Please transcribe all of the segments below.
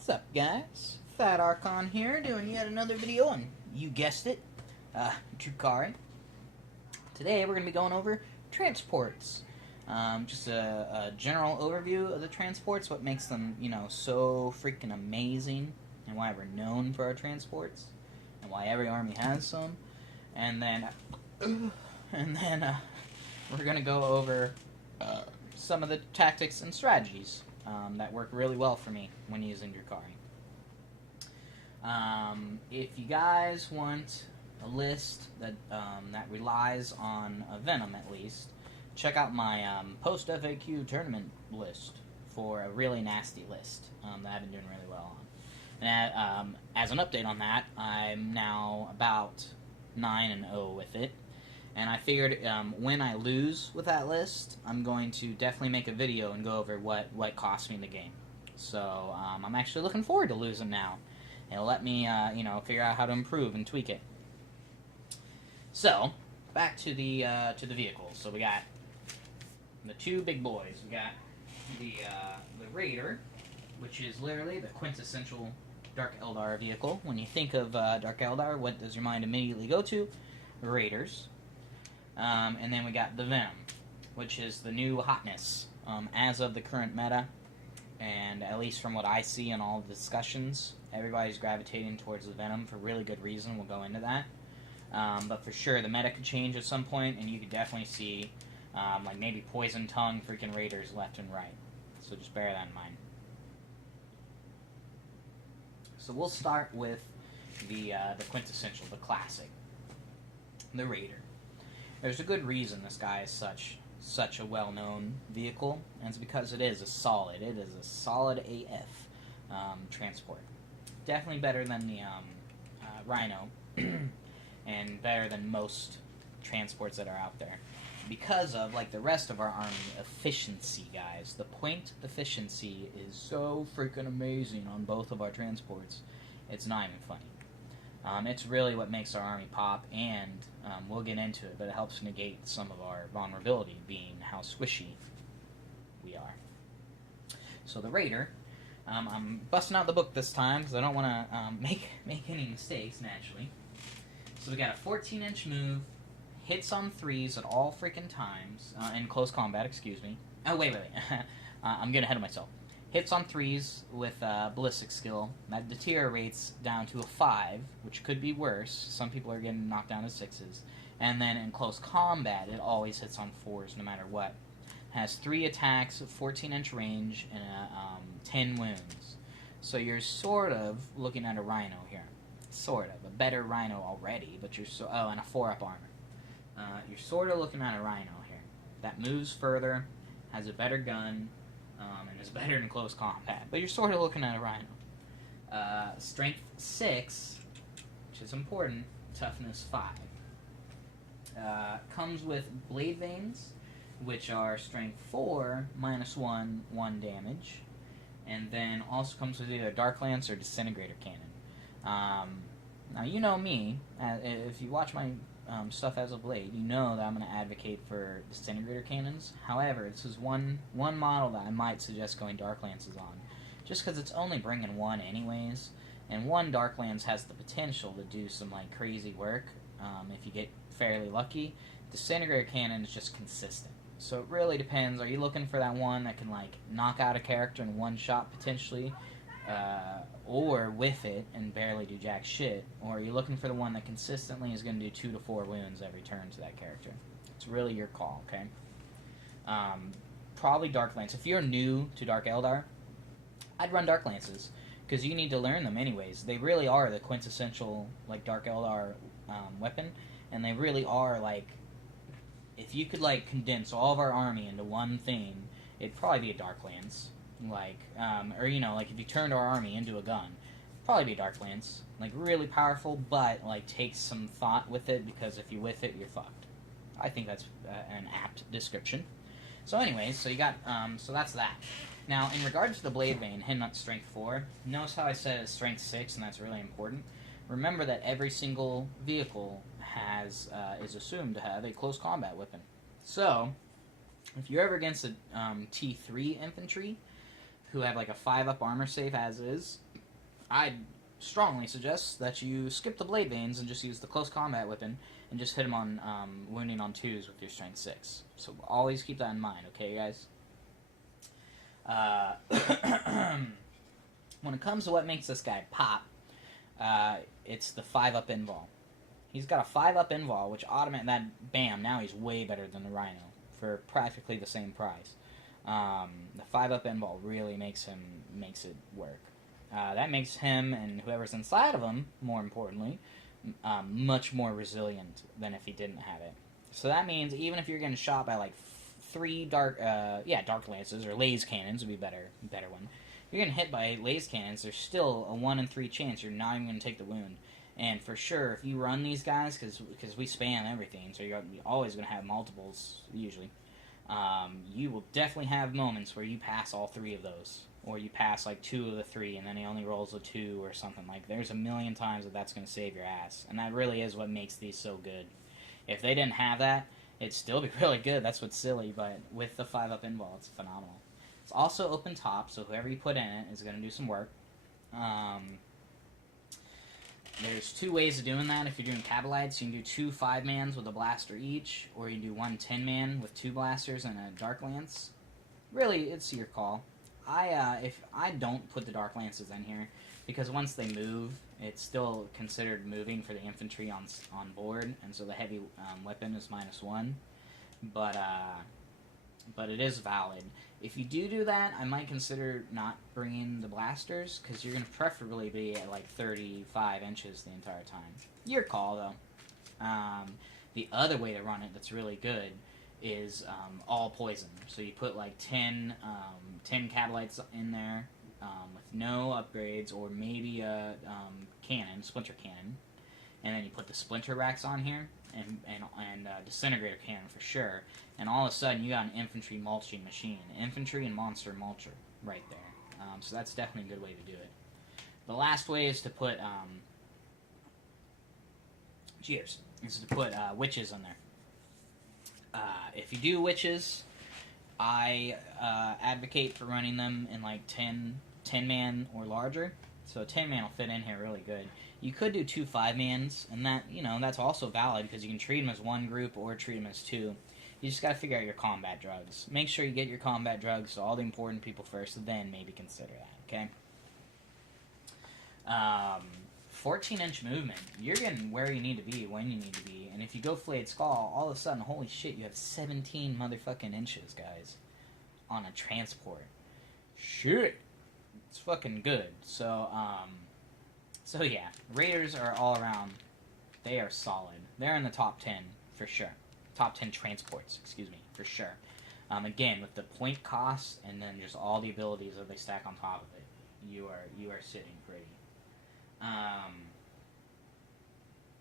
What's up, guys? Fat Archon here, doing yet another video on, you guessed it, Drukhari. Today we're going to be going over transports. Just a general overview of the transports, what makes them, so freaking amazing, and why we're known for our transports, and why every army has some. And then we're going to go over some of the tactics and strategies that work really well for me when using Drukhari. If you guys want a list that relies on a Venom at least, check out my post-FAQ tournament list for a really nasty list that I've been doing really well on. And as an update on that, I'm now about 9-0 with it. And I figured when I lose with that list, I'm going to definitely make a video and go over what cost me the game. So I'm actually looking forward to losing now. It'll let me, figure out how to improve and tweak it. So back to the vehicles. So we got the two big boys. We got the Raider, which is literally the quintessential Dark Eldar vehicle. When you think of Dark Eldar, what does your mind immediately go to? Raiders. And then we got the Venom, which is the new hotness as of the current meta, and at least from what I see in all the discussions, everybody's gravitating towards the Venom for really good reason. We'll go into that. But for sure, the meta could change at some point, and you could definitely see like maybe Poison Tongue freaking Raiders left and right. So just bear that in mind. So we'll start with the quintessential, the classic, the Raider. There's a good reason this guy is such a well-known vehicle, and it's because it is a solid AF transport. Definitely better than the Rhino, and better than most transports that are out there. Because of, like the rest of our army, efficiency, guys. The point efficiency is so freaking amazing on both of our transports. It's not even funny. It's really what makes our army pop, and we'll get into it, but it helps negate some of our vulnerability, being how squishy we are. So the Raider, I'm busting out the book this time, because I don't want to make any mistakes, naturally. So we got a 14-inch move, hits on 3s at all freaking times, in close combat, excuse me. Oh, wait. I'm getting ahead of myself. Hits on 3s with ballistic skill. That deteriorates down to a 5, which could be worse. Some people are getting knocked down to 6s. And then in close combat, it always hits on 4s no matter what. Has 3 attacks, 14-inch range, and 10 wounds. So you're sort of looking at a Rhino here. Sort of. A better Rhino already, but you're and a 4-up armor. You're sort of looking at a Rhino here. That moves further, has a better gun, and is better in close combat. But you're sort of looking at a Rhino. Strength 6, which is important. Toughness 5. Comes with Bladevanes, which are strength 4, -1, 1 damage. And then also comes with either Dark Lance or Disintegrator Cannon. Now, you know me. If you watch my stuff as of late, you know that I'm going to advocate for Disintegrator Cannons. However, this is one model that I might suggest going Dark Lances on, just because it's only bringing 1 anyways, and 1 Dark Lance has the potential to do some like crazy work if you get fairly lucky. Disintegrator Cannon is just consistent, so it really depends. Are you looking for that one that can like knock out a character in 1 shot potentially, or with it and barely do jack shit, or are you looking for the one that consistently is going to do 2 to 4 wounds every turn to that character? It's really your call, okay? Probably Dark Lance. If you're new to Dark Eldar, I'd run Dark Lances, because you need to learn them anyways. They really are the quintessential like Dark Eldar weapon, and they really are like, if you could like condense all of our army into one thing, it'd probably be a Dark Lance. Like, or like if you turned our army into a gun, probably be a Dark Lance. Like, really powerful, but like takes some thought with it, because if you're with it, you're fucked. I think that's an apt description. So anyways, so you got, so that's that. Now, in regards to the Bladevane, hitting at strength 4, notice how I said it's strength 6, and that's really important. Remember that every single vehicle is assumed to have a close combat weapon. So, if you're ever against a T3 infantry, who have like a 5-up armor save as is, I'd strongly suggest that you skip the Bladevanes and just use the close combat weapon and just hit them on wounding on 2s with your strength 6. So always keep that in mind, okay, guys? When it comes to what makes this guy pop, it's the 5-up invul. He's got a 5-up invul, which bam, now he's way better than the Rhino for practically the same price. The 5-up invul really makes it work. That makes him and whoever's inside of him, more importantly, much more resilient than if he didn't have it. So that means even if you're getting shot by like 3 dark lances, or laser cannons would be better one. If you're getting hit by laser cannons, there's still a 1 in 3 chance you're not even going to take the wound. And for sure, if you run these guys, because we spam everything, so you're always going to have multiples, usually, you will definitely have moments where you pass all 3 of those. Or you pass like 2 of the 3, and then he only rolls a 2 or something. Like, there's a million times that's going to save your ass. And that really is what makes these so good. If they didn't have that, it'd still be really good. That's what's silly, but with the 5-up invul, it's phenomenal. It's also open top, so whoever you put in it is going to do some work. There's 2 ways of doing that. If you're doing Cabalites, you can do 2 5-mans with a blaster each, or you can do 1 10-man with 2 blasters and a Dark Lance. Really, it's your call. If I don't put the Dark Lances in here, because once they move, it's still considered moving for the infantry on board, and so the heavy weapon is -1. But it is valid. If you do that, I might consider not bringing the blasters, because you're going to preferably be at like 35 inches the entire time. Your call, though. The other way to run it that's really good is all poison. So you put like 10 Cabalites in there with no upgrades, or maybe a Splinter cannon, and then you put the Splinter racks on here, and Disintegrator cannon for sure, and all of a sudden you got an infantry mulching machine, infantry and monster mulcher right there. So that's definitely a good way to do it. The last way is to put witches in there. If you do witches, I advocate for running them in like 10-man or larger. So 10-man will fit in here really good. You could do 2 5-mans, and that's also valid because you can treat them as 1 group or treat them as 2. You just got to figure out your combat drugs. Make sure you get your combat drugs to all the important people first, then maybe consider that, okay? 14-inch movement. You're getting where you need to be when you need to be. And if you go Flayed Skull, all of a sudden, holy shit, you have 17 motherfucking inches, guys, on a transport. Shit. It's fucking good. So yeah, Raiders are all around. They are solid. They're in the top 10 for sure. Top 10 transports, excuse me, for sure. Again, with the point cost and then just all the abilities that they stack on top of it, you are sitting pretty.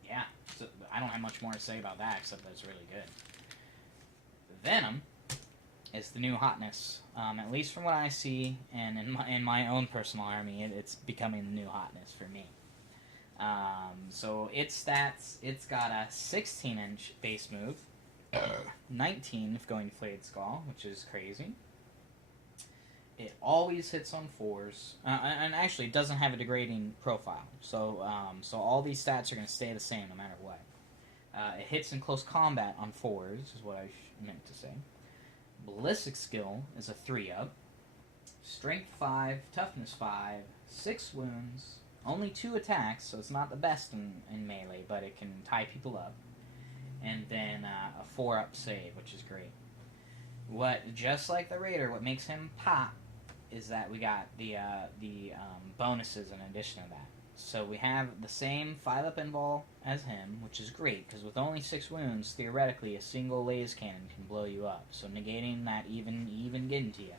Yeah, so I don't have much more to say about that except that it's really good. Venom is the new hotness, at least from what I see, and in my own personal army, it's becoming the new hotness for me. So its stats, it's got a 16-inch base move, 19 if going Flayed Skull, which is crazy. It always hits on 4s, and actually it doesn't have a degrading profile, so all these stats are going to stay the same no matter what. It hits in close combat on 4s, is what I meant to say. Ballistic skill is a 3-up. Strength 5, toughness 5, 6 wounds, only 2 attacks, so it's not the best in melee, but it can tie people up. And then a 4-up save, which is great. Just like the Raider, what makes him pop is that we got the bonuses in addition to that. So we have the same 5-up invul as him, which is great, because with only 6 wounds, theoretically, a single laser cannon can blow you up. So negating that even getting to you,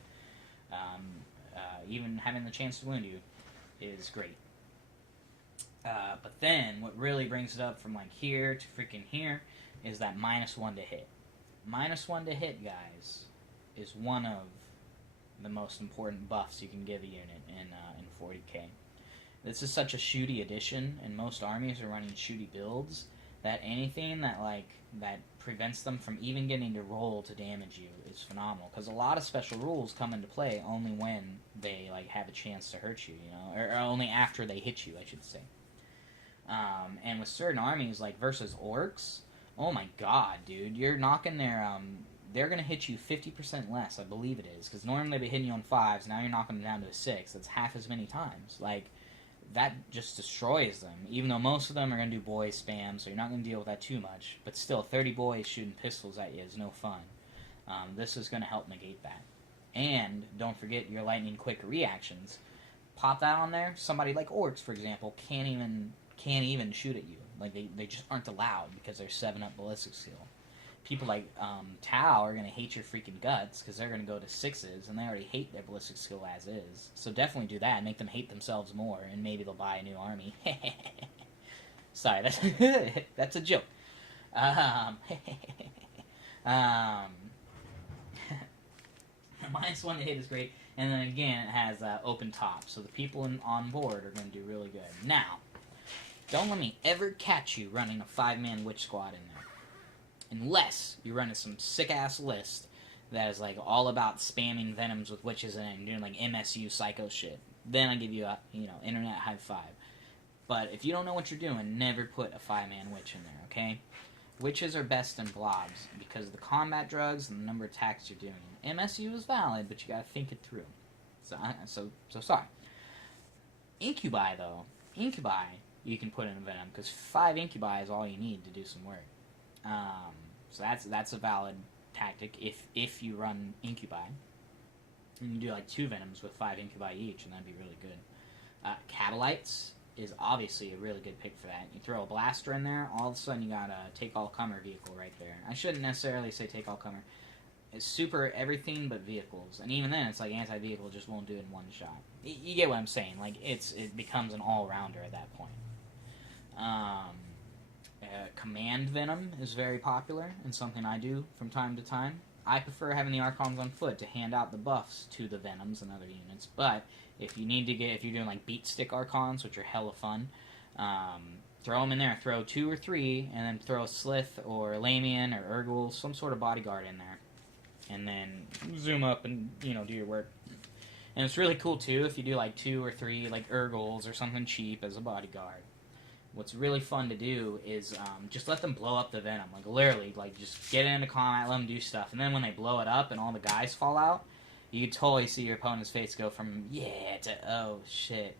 even having the chance to wound you, is great. But then, what really brings it up from like here to freaking here, is that -1 to hit. -1 to hit, guys, is one of the most important buffs you can give a unit in 40k. This is such a shooty addition, and most armies are running shooty builds, that anything that that prevents them from even getting to roll to damage you is phenomenal. Because a lot of special rules come into play only when they have a chance to hurt you, or only after they hit you, I should say. And with certain armies, versus orcs, oh my god, dude, you're knocking their they're gonna hit you 50% less, I believe it is, because normally they'd be hitting you on 5s. Now you're knocking them down to a 6. That's half as many times. That just destroys them, even though most of them are going to do boy spam, so you're not going to deal with that too much. But still, 30 boys shooting pistols at you is no fun. This is going to help negate that. And don't forget your lightning quick reactions. Pop that on there. Somebody like orcs, for example, can't even shoot at you. They just aren't allowed because they're 7-up ballistic skill. People like Tau are going to hate your freaking guts because they're going to go to 6s, and they already hate their ballistic skill as is. So definitely do that. Make them hate themselves more, and maybe they'll buy a new army. Sorry, that's a joke. -1 to hit is great, and then again it has open top, so the people on board are going to do really good. Now, don't let me ever catch you running a 5-man witch squad in there. Unless you're running some sick-ass list that is, all about spamming Venoms with witches in it and doing, MSU psycho shit. Then I give you a, internet high five. But if you don't know what you're doing, never put a 5-man witch in there, okay? Witches are best in blobs because of the combat drugs and the number of attacks you're doing. MSU is valid, but you gotta think it through. So sorry. Incubi, though. Incubi, you can put in a Venom, because 5 Incubi is all you need to do some work. So that's a valid tactic if you run Incubi. You can do 2 Venoms with 5 Incubi each, and that'd be really good. Catalites is obviously a really good pick for that. You throw a blaster in there, all of a sudden you got a take-all-comer vehicle right there. I shouldn't necessarily say take-all-comer. It's super everything but vehicles, and even then it's anti-vehicle just won't do it in one shot. You get what I'm saying? It becomes an all-rounder at that point. Command Venom is very popular and something I do from time to time. I prefer having the Archons on foot to hand out the buffs to the Venoms and other units, but if you're doing beat stick Archons, which are hella fun, throw them in there. Throw 2 or 3, and then throw a Slith or a Lamian or Urgul, some sort of bodyguard in there, and then zoom up and do your work. And it's really cool too if you do 2 or 3 Urguls or something cheap as a bodyguard. What's really fun to do is just let them blow up the Venom. Literally, just get into combat, let them do stuff. And then when they blow it up and all the guys fall out, you can totally see your opponent's face go from, yeah, to, oh, shit.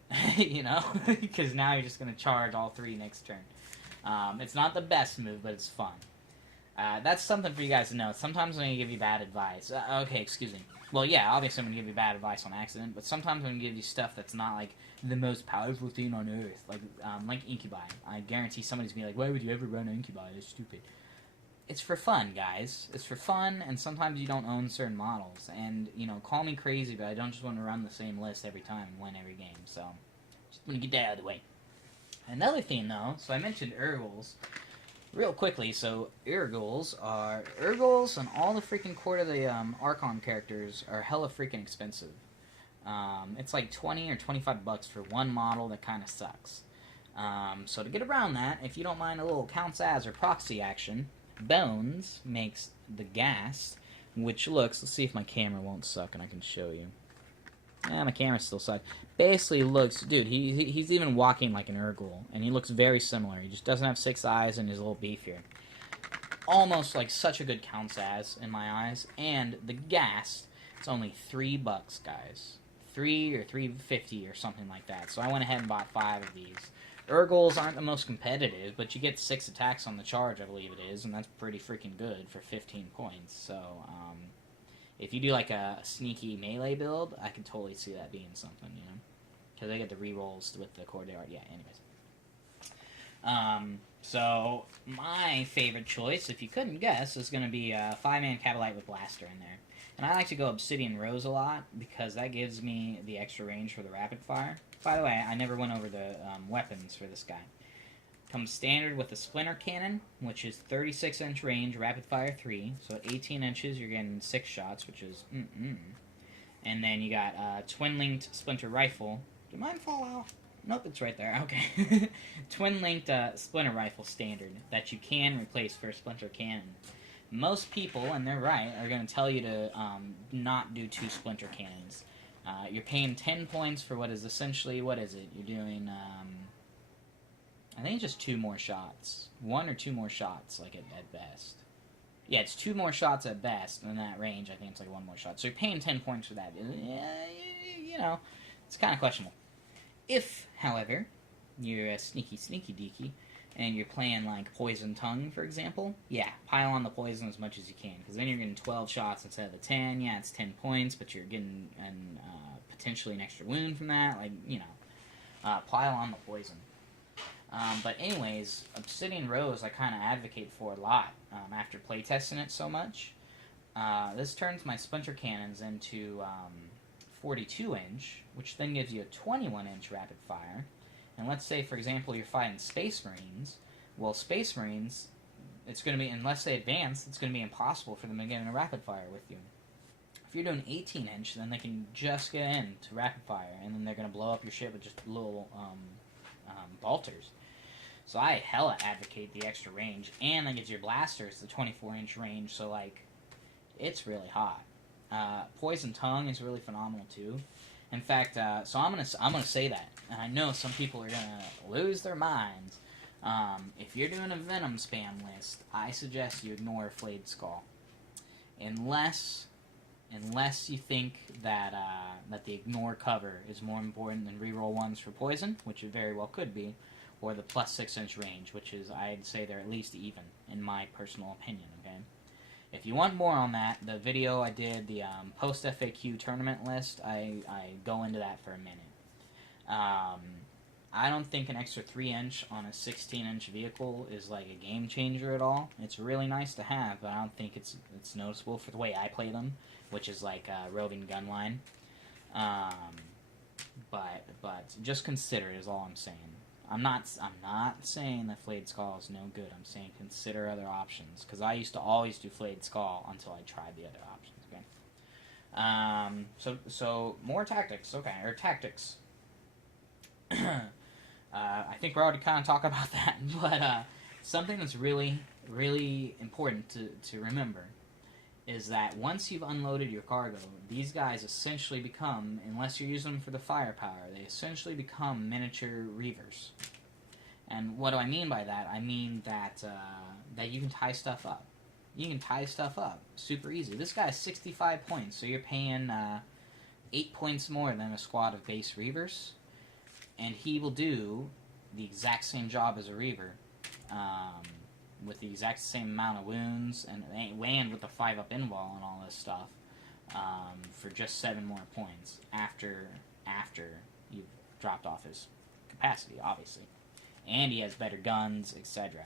Because now you're just going to charge all 3 next turn. It's not the best move, but it's fun. That's something for you guys to know. Sometimes I'm going to give you bad advice. Okay, excuse me. Well, yeah, obviously I'm going to give you bad advice on accident, but sometimes I'm going to give you stuff that's not, the most powerful thing on Earth. Like Incubi. I guarantee somebody's going to be like, why would you ever run an Incubi? It's stupid. It's for fun, guys. It's for fun, and sometimes you don't own certain models. And, call me crazy, but I don't just want to run the same list every time and win every game. So, just want to get that out of the way. Another thing, though, so I mentioned Urguls. Real quickly, so Urguls and all the freaking Court of the Archon characters are hella freaking expensive. It's 20 or $25 for one model that kind of sucks. So to get around that, if you don't mind a little counts as or proxy action, Bones makes the gas, which looks, let's see if my camera won't suck and I can show you. Yeah, my camera still sucks. Basically looks, dude, he's even walking like an Urgul, and he looks very similar. He just doesn't have 6 eyes and is a little beefier. Almost such a good counts as in my eyes. And the gas, it's only $3, guys. 3 or $3.50 or something like that. So I went ahead and bought 5 of these. Urguls aren't the most competitive, but you get 6 attacks on the charge, I believe it is, and that's pretty freaking good for 15 points. So, if you do a sneaky melee build, I can totally see that being something, because they get the rerolls with the core art. Yeah, anyways. So, my favorite choice, if you couldn't guess, is going to be a 5-man Catalite with Blaster in there. And I like to go Obsidian Rose a lot, because that gives me the extra range for the rapid fire. By the way, I never went over the weapons for this guy. Comes standard with a Splinter Cannon, which is 36-inch range, rapid fire 3. So at 18 inches, you're getting 6 shots, which is And then you got Twin-Linked Splinter Rifle. Do mine fall out? Nope, it's right there. Okay. Twin-linked Splinter rifle standard that you can replace for a Splinter cannon. Most people, and they're right, are going to tell you to not do 2 Splinter cannons. You're paying 10 points for what is essentially, what is it? You're doing, I think just 2 more shots. 1 or 2 more shots, like at best. Yeah, it's 2 more shots at best, and in that range, I think it's like 1 more shot. So you're paying 10 points for that. You know, it's kind of questionable. If, however, you're a sneaky deaky, and you're playing like Poison Tongue, for example, yeah, pile on the poison as much as you can, because then you're getting 12 shots instead of the 10. Yeah, it's 10 points, but you're getting potentially an extra wound from that. Like, you know, pile on the poison. But anyways, Obsidian Rose I kind of advocate for a lot after playtesting it so much. This turns my Splinter Cannons into 42-inch, which then gives you a 21-inch rapid fire. And let's say, for example, you're fighting Space Marines. Well, Space Marines, it's going to be, unless they advance, it's going to be impossible for them to get in a rapid fire with you. If you're doing 18-inch, then they can just get in to rapid fire, and then they're going to blow up your ship with just little bolters. So I hella advocate the extra range, and that gives your blasters the 24-inch range, so, like, it's really hot. Poison Tongue is really phenomenal, too. In fact, so I'm gonna say that, and I know some people are gonna lose their minds. If you're doing a Venom spam list, I suggest you ignore Flayed Skull, unless you think that that the ignore cover is more important than reroll ones for poison, which it very well could be, or the plus 6-inch range, which is, I'd say they're at least even, in my personal opinion. Okay. If you want more on that, the video I did, the post-FAQ tournament list, I go into that for a minute. I don't think an extra 3-inch on a 16-inch vehicle is like a game changer at all. It's really nice to have, but I don't think it's noticeable for the way I play them, which is like roving gun line. But just consider it is all I'm saying. I'm not saying that Flayed Skull is no good. I'm saying consider other options, because I used to always do Flayed Skull until I tried the other options. Okay. So more tactics. Okay, or tactics. I think we're already kind of talking about that, but something that's really, really important to remember is that once you've unloaded your cargo, these guys essentially become, unless you're using them for the firepower, they essentially become miniature Reavers. And what do I mean by that? I mean that that you can tie stuff up. You can tie stuff up super easy. This guy has 65 points, so you're paying 8 points more than a squad of base Reavers, and he will do the exact same job as a Reaver, with the exact same amount of wounds, and with the 5-up invul and all this stuff, for just 7 more points after you've dropped off his capacity, obviously. And he has better guns, etc.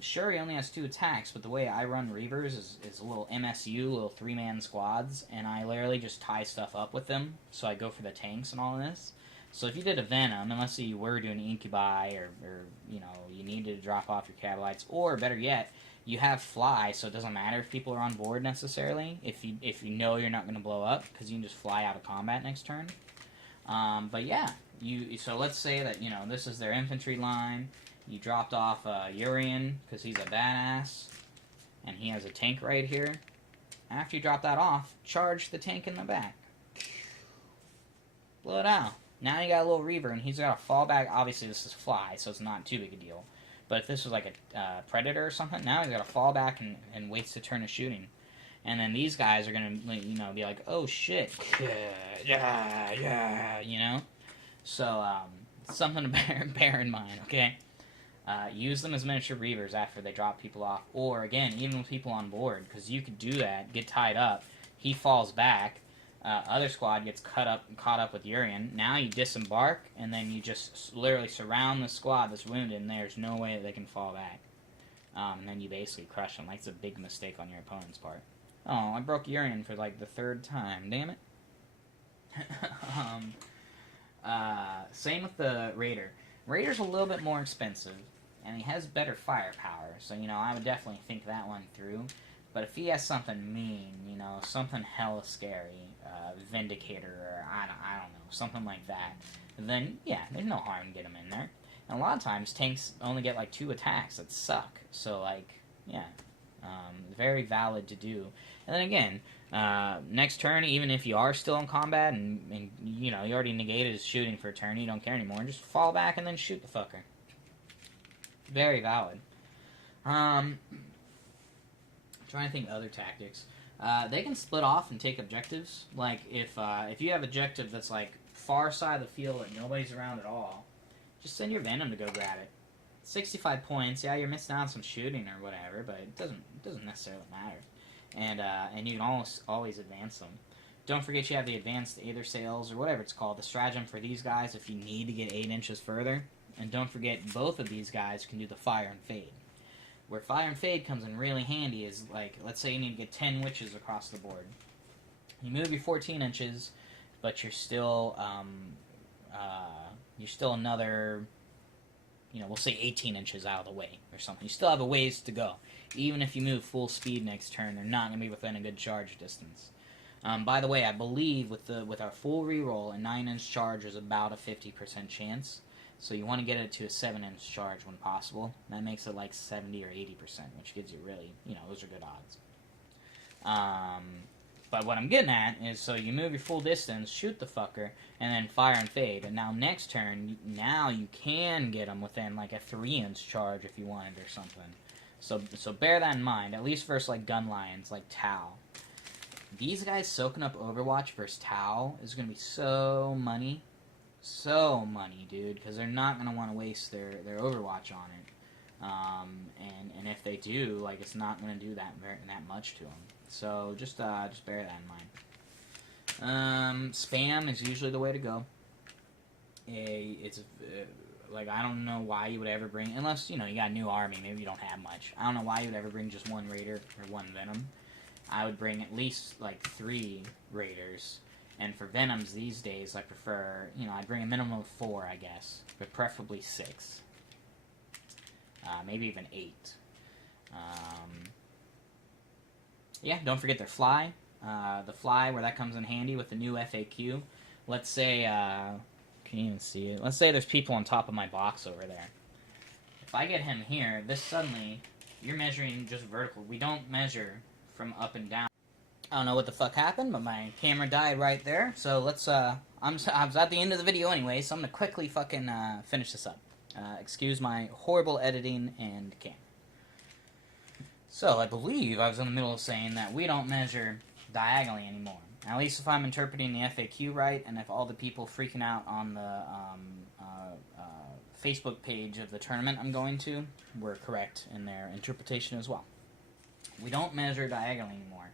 Sure, he only has 2 attacks, but the way I run Reavers is a little MSU, little 3-man squads, and I literally just tie stuff up with them, so I go for the tanks and all of this. So if you did a Venom, unless you were doing Incubi, or you know, you needed to drop off your Cabalites, or better yet, you have Fly, so it doesn't matter if people are on board necessarily, if you know you're not going to blow up, because you can just fly out of combat next turn. But yeah, so let's say that, you know, this is their infantry line, you dropped off Urian, because he's a badass, and he has a tank right here. After you drop that off, charge the tank in the back. Blow it out. Now you got a little Reaver, and he's got a fallback. Obviously, this is Fly, so it's not too big a deal. But if this was like a Predator or something, now he's got a fallback and waits to turn his shooting. And then these guys are going to, you know, be like, oh, shit. Yeah, you know? So, something to bear in mind, okay? Use them as miniature Reavers after they drop people off. Or, again, even with people on board, because you could do that, get tied up, he falls back, other squad gets caught up with Urian. Now you disembark, and then you just literally surround the squad that's wounded, and there's no way that they can fall back. And then you basically crush them. Like, it's a big mistake on your opponent's part. Oh, I broke Urian for, like, the 3rd time. Damn it. Same with the Raider. Raider's a little bit more expensive, and he has better firepower, so, you know, I would definitely think that one through. But if he has something mean, you know, something hella scary, Vindicator, or I don't know, something like that, then yeah, there's no harm in getting them in there. And a lot of times tanks only get like 2 attacks that suck, so like yeah, very valid to do. And then again, next turn, even if you are still in combat and you know you already negated his shooting for a turn, you don't care anymore, just fall back and then shoot the fucker. Very valid. Trying to think of other tactics. They can split off and take objectives. Like, if you have objective that's, like, far side of the field and nobody's around at all, just send your Venom to go grab it. 65 points, yeah, you're missing out on some shooting or whatever, but it doesn't necessarily matter. And you can always advance them. Don't forget you have the advanced Aether Sails, or whatever it's called, the stratagem for these guys if you need to get 8 inches further. And don't forget, both of these guys can do the Fire and Fade. Where Fire and Fade comes in really handy is, like, let's say you need to get 10 witches across the board. You move your 14 inches, but you're still another, you know, we'll say 18 inches out of the way, or something. You still have a ways to go. Even if you move full speed next turn, they're not going to be within a good charge distance. By the way, I believe with our full reroll, a 9-inch charge is about a 50% chance. So you want to get it to a 7-inch charge when possible. That makes it like 70 or 80%, which gives you really, you know, those are good odds. But what I'm getting at is, so you move your full distance, shoot the fucker, and then Fire and Fade. And now next turn, now you can get them within like a 3-inch charge if you wanted or something. So bear that in mind, at least versus like gun lions like Tau. These guys soaking up Overwatch versus Tau is going to be so money. So money, dude, because they're not going to want to waste their Overwatch on it. And if they do, like, it's not going to do that much to them. So just bear that in mind. Spam is usually the way to go. Like, I don't know why you would ever bring, unless, you know, you got a new army, maybe you don't have much. I don't know why you would ever bring just 1 Raider or 1 Venom. I would bring at least, like, 3 Raiders. And for Venoms these days, I prefer, you know, I'd bring a minimum of 4, I guess, but preferably 6. Maybe even 8. Yeah, don't forget their fly. The fly, where that comes in handy with the new FAQ. Let's say, can you even see it? Let's say there's people on top of my box over there. If I get him here, this suddenly, you're measuring just vertical. We don't measure from up and down. I don't know what the fuck happened, but my camera died right there. So let's, I was at the end of the video anyway, so I'm gonna quickly fucking finish this up. Excuse my horrible editing and camera. So I believe I was in the middle of saying that we don't measure diagonally anymore. At least if I'm interpreting the FAQ right, and if all the people freaking out on the Facebook page of the tournament I'm going to were correct in their interpretation as well. We don't measure diagonally anymore.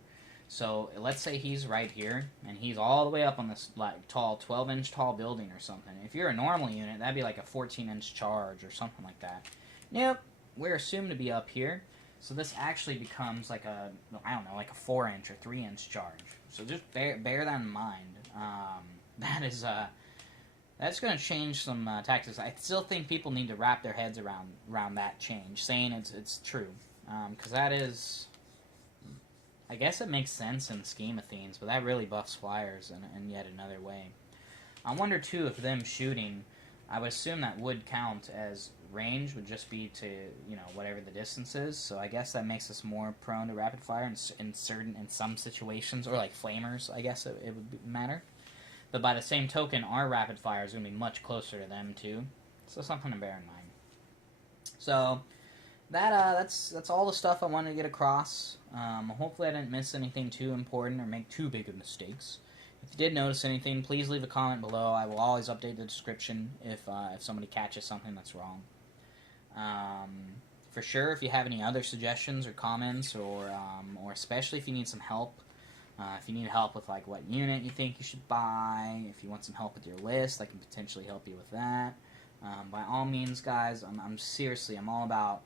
So let's say he's right here, and he's all the way up on this like tall, 12-inch tall building or something. If you're a normal unit, that'd be like a 14-inch charge or something like that. Nope, we're assumed to be up here, so this actually becomes like a, I don't know, like a 4-inch or 3-inch charge. So just bear that in mind. That's going to change some tactics. I still think people need to wrap their heads around that change, saying it's true, because that is. I guess it makes sense in the scheme of things, but that really buffs flyers in yet another way. I wonder, too, if them shooting, I would assume that would count as range, would just be to, you know, whatever the distance is, so I guess that makes us more prone to rapid fire in some situations, or like flamers, I guess it would matter. But by the same token, our rapid fire is going to be much closer to them, too, so something to bear in mind. So that's all the stuff I wanted to get across. Hopefully I didn't miss anything too important or make too big of mistakes. If you did notice anything, please leave a comment below. I will always update the description if somebody catches something that's wrong. For sure, if you have any other suggestions or comments, or especially if you need some help, if you need help with like what unit you think you should buy, if you want some help with your list, I can potentially help you with that. By all means, guys, I'm all about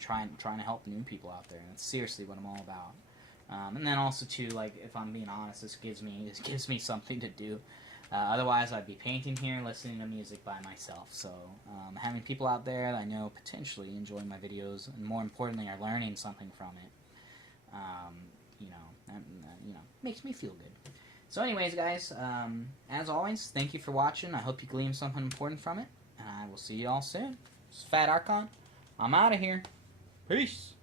trying to help new people out there. That's seriously what I'm all about. And then also too, like, if I'm being honest, this gives me something to do. Otherwise, I'd be painting here, listening to music by myself. So having people out there that I know potentially enjoy my videos, and more importantly, are learning something from it, makes me feel good. So anyways, guys, as always, thank you for watching. I hope you gleaned something important from it. And I will see you all soon. This is Fat Archon. I'm out of here. Peace.